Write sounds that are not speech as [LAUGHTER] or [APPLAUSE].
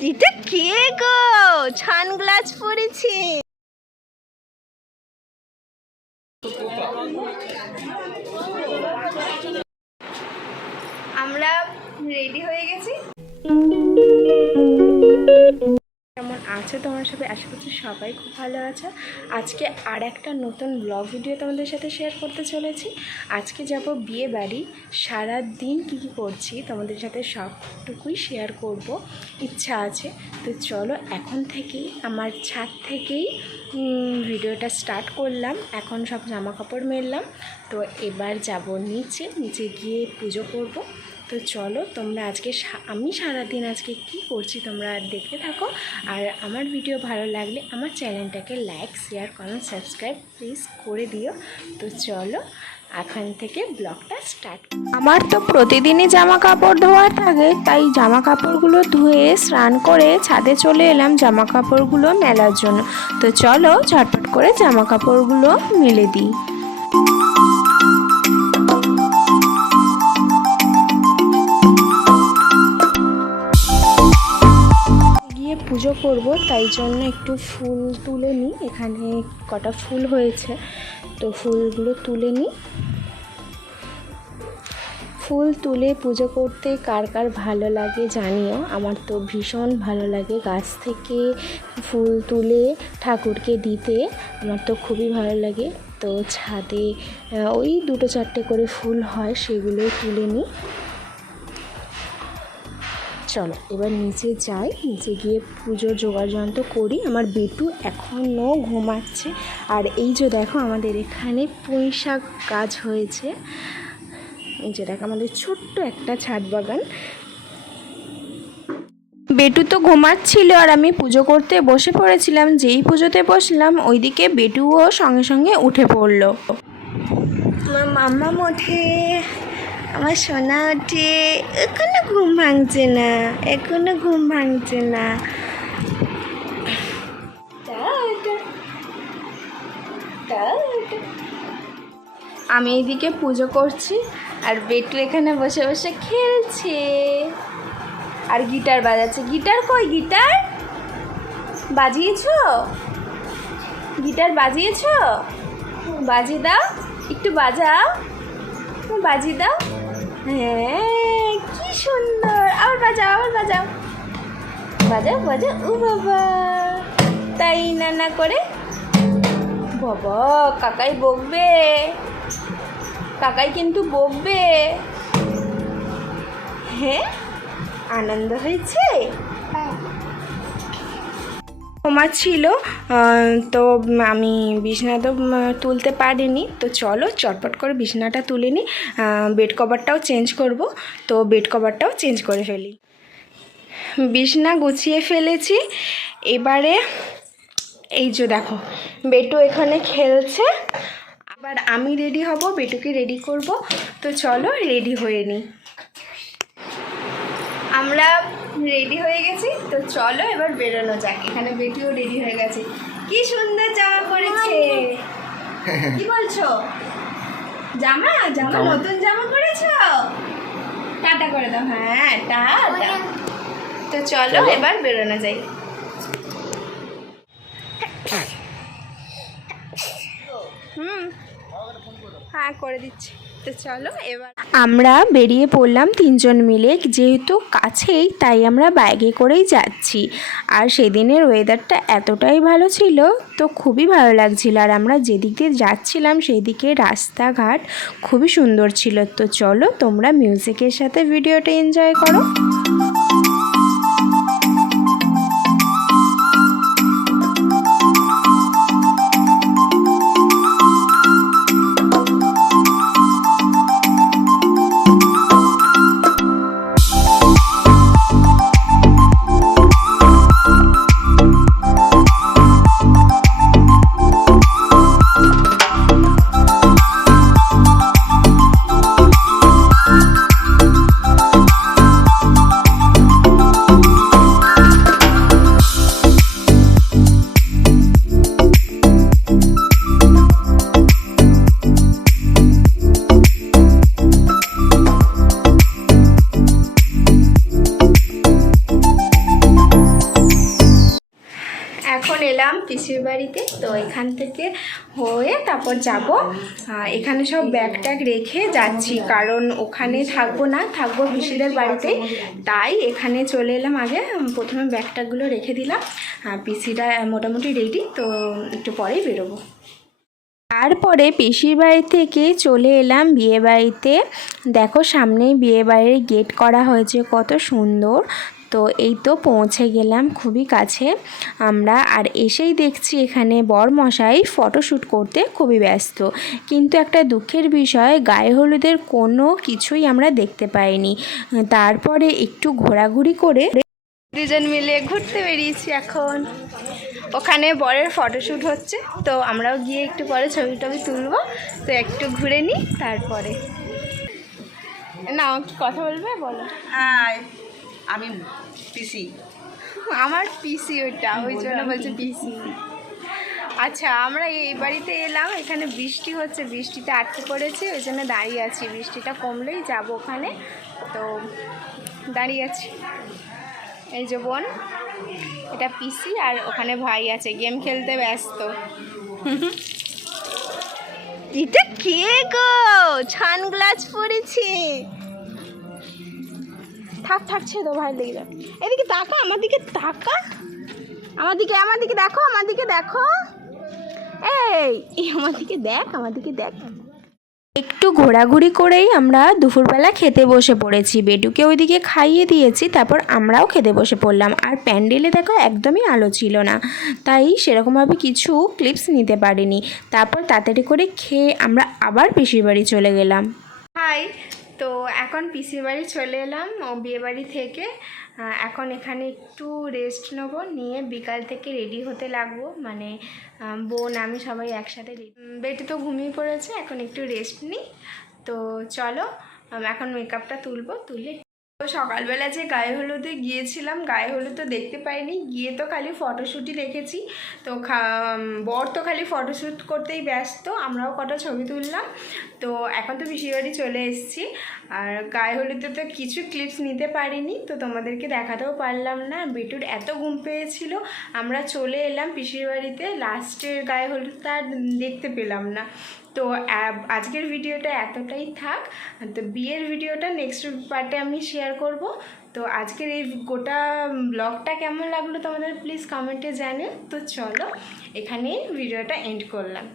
এটা কে গো? ছানগ্লাস পরেছে। আমরা রেডি হয়ে গেছি। আছো তোমার সবাই আশা করছি সবাই খুব ভালো আছো। আজকে আর একটা নতুন ব্লগ ভিডিও তোমাদের সাথে শেয়ার করতে চলেছি। আজকে যাব বিয়ে বাড়ি। সারা দিন কী কী করছি তোমাদের সাথে সবটুকুই শেয়ার করব। ইচ্ছা আছে। তো চলো, এখন থেকেই, আমার ছাদ থেকেই ভিডিওটা স্টার্ট করলাম। এখন সব জামা কাপড় মেললাম। তো এবার যাব নিচে। নিচে গিয়ে পুজো করব। তো চলো তোমরা আজকে আমি সারাদিন আজকে কি করছি তোমরা দেখতে থাকো। আর আমার ভিডিও ভালো লাগলে আমার চ্যানেলটাকে like share comment subscribe please করে দিও। তো চলো এখন থেকে ব্লগটা স্টার্ট আমার তো প্রতিদিনই জামা কাপড় ধোয়া থাকে, তাই জামা কাপড়গুলো ধুয়ে স্নান করে ছাদে চলে এলাম জামা কাপড়গুলো মেলার জন্য। তো চলো ঝটপট করে জামা কাপড়গুলো মেলে দিই। পুজো করব, তাই জন্য একটু ফুল তুলে নিই। এখানে কটা ফুল হয়েছে, তো ফুলগুলো তুলে নিই। ফুল তুলে পুজো করতে কার কার ভালো লাগে জানিও, আমার তো ভীষণ ভালো লাগে গাছ থেকে ফুল তুলে ঠাকুরকে দিতে, আমার তো খুবই ভালো লাগে। তো ছাদে ওই দুটো চারটে করে ফুল হয়, সেগুলোই তুলে নিই। চলো, এবার নিচে যাই। নিচে গিয়ে পুজোর জোগাড় যন্ত্র করি। আমার বেটু এখনও ঘুমাচ্ছে। আর এই যে দেখো, আমাদের এখানে পুঁই শাক গাছ হয়েছে। এই যে দেখো, আমাদের ছোট্ট একটা ছাদ বাগান। বেটু তো ঘুমাচ্ছিল আর আমি পুজো করতে বসে পড়েছিলাম। যেই পুজোতে বসলাম, ওইদিকে বেটুও সঙ্গে সঙ্গে উঠে পড়ল। মাম্মা ওঠে আমার সোনা ওঠে, এখনও ঘুম ভাঙছে না, এখনও ঘুম ভাঙছে না। আমি এইদিকে পুজো করছি, আর বেটু এখানে বসে বসে খেলছে। আর গিটার বাজাচ্ছে। গিটার কই? গিটার? বাজিয়েছ? গিটার বাজিয়েছ? বাজিয়ে দাও। একটু বাজাও। বাজিয়ে দাও। হ্যাঁ কি সুন্দর। আবার বাজাও আবার বাজাও। বাজাও বাজাও। ও বাবা, তাই না না করে? বাবা, কাকাই বকবে। কাকাই কিন্তু বকবে। হ্যাঁ আনন্দ হয়েছে? ঘুমা ছিল তো আমি বিছানা তো তুলতে পারিনি। তো চলো চটপট করে বিছানাটা তুলে নিই বেড কভারটাও চেঞ্জ করব। তো বেড কভারটাও চেঞ্জ করে ফেলি। বিছানা গুছিয়ে ফেলেছি। এবারে এই যে দেখো, বেটু এখানে খেলছে। আবার আমি রেডি হব, বেটুকে রেডি করব। তো চলো রেডি হয়ে নিই আমরা রেডি হয়ে গেছি তো চলো এবার বেরোনো যাক। এখানে বেটিও রেডি হয়ে গেছে। কি সুন্দর জামা পরেছে। কি বলছো? জামা? জামা। নতুন জামা পরেছো? টাটা করে দাও। হ্যাঁ টাটা। তো চলো। এবার বেরোনো যাই। হুম। হ্যাঁ করে দিচ্ছি। তো চলো এবার আমরা বেরিয়ে পড়লাম তিনজন মিলে, যেহেতু কাছেই, তাই আমরা বাইকে করেই যাচ্ছি। আর সেদিনের ওয়েদারটা এতটাই ভালো ছিল, তো খুবই ভালো লাগছিল। আর আমরা যেদিক দিয়ে যাচ্ছিলাম সেদিকে রাস্তাঘাট খুবই সুন্দর ছিল। তো চলো তোমরা মিউজিকের সাথে ভিডিওটা এনজয় করো। পিসির বাড়িতে, তো এখান থেকে হয়ে তারপর যাব। এখানে সব ব্যাগ ট্যাগ রেখে যাচ্ছি, কারণ ওখানে থাকব না, থাকব পিসিদের বাড়িতে। তাই এখানে চলে এলাম আগে, প্রথমে ব্যাগ ট্যাগগুলো রেখে দিলাম। পিসিটা মোটামুটি রেডি তো একটু পরেই বেরোবো। তারপরে পিসির বাড়ি থেকে চলে এলাম বিয়ে বাড়িতে। দেখো সামনেই বিয়ে বাড়ির গেট করা হয়েছে, কত সুন্দর। তো এই তো পৌঁছে গেলাম খুবই কাছে। আমরা আর এসেই দেখছি এখানে বরমশাই ফটোশ্যুট করতে খুবই ব্যস্ত। কিন্তু একটা দুঃখের বিষয়, গায়ে হলুদের কোনো কিছুই আমরা দেখতে পাইনি। তারপরে একটু ঘোরাঘুরি করে দুজন মিলে ঘুরতে বেরিয়েছি এখন। ওখানে বরের ফটোশ্যুট হচ্ছে, তো আমরাও গিয়ে একটু পরে ছবি টবি তুলবো। তো একটু ঘুরে নিই, তারপরে। না কি কথা বলবে, বলো। হাই। আমি পিসি আমার পিসি ওইটা ওই জন্য বলছে পিসি আচ্ছা আমরা এই বাড়িতে এলাম এখানে বৃষ্টি হচ্ছে বৃষ্টিতে আটকে পড়েছি ওই জন্য দাঁড়িয়ে আছি। বৃষ্টিটা কমলেই যাব ওখানে। তো দাঁড়িয়ে আছি। এই যে বোন এটা পিসি আর ওখানে ভাই আছে গেম খেলতে ব্যস্ত। [LAUGHS] এটা কে গো? ছান গ্লাস পরেছে। থাক থাকছে তো ভাই লেগে যাবে এদিকে তাকা, আমার দিকে তাকা। আমার দিকে আমার দিকে দেখো, আমার দিকে দেখো। এই, আমার দিকে দেখ, আমার দিকে দেখ। একটু ঘোরাঘুরি করেই আমরা দুপুরবেলা খেতে বসে পড়েছি। বেটুকে ওইদিকে খাইয়ে দিয়েছি, তারপর আমরাও খেতে বসে পড়লাম। আর প্যান্ডেলে দেখো, একদমই আলো ছিল না। তাই সেরকমভাবে কিছু ক্লিপস নিতে পারিনি। তারপর তাড়াতাড়ি করে খেয়ে আমরা আবার পিসির বাড়ি চলে গেলাম। হাই তো এখন পিসির বাড়ি চলে এলাম, ও বিয়ে বাড়ি থেকে। এখন এখানে একটু রেস্ট নেব, নিয়ে বিকাল থেকে রেডি হতে লাগবো। মানে বোন, আমি সবাই একসাথে বেটে তো ঘুমিয়ে পড়েছে, এখন একটু রেস্ট নিই। তো চলো এখন মেকআপটা তুলবো, তুলে তো সকালবেলা যে গায়ে হলুদে গিয়েছিলাম, গায়ে হলুদ তো দেখতে পাইনি, গিয়ে তো খালি ফটোশ্যুটই রেখেছি তো বর তো খালি ফটোশ্যুট করতেই ব্যস্ত, আমরাও কটা ছবি তুললাম। তো এখন তো বাড়ি চলে এসেছি। আর গায়ে হলুদে তো কিছু ক্লিপস নিতে পারিনি, তো তোমাদেরকে দেখাতেও পারলাম না। বেটুর এত ঘুম পেয়েছিল, আমরা চলে এলাম পিসির বাড়িতে লাস্টের গায়ে হলুদটা আর দেখতে পেলাম না। তো আজকের ভিডিওটা এতটাই থাক। তো, বিয়ের ভিডিওটা নেক্সট পার্টে আমি শেয়ার করব। তো, আজকের এই গোটা ব্লগটা কেমন লাগল তোমাদের প্লিজ কমেন্টে জানিও। তো, চলো, এখানেই ভিডিওটা এন্ড করলাম।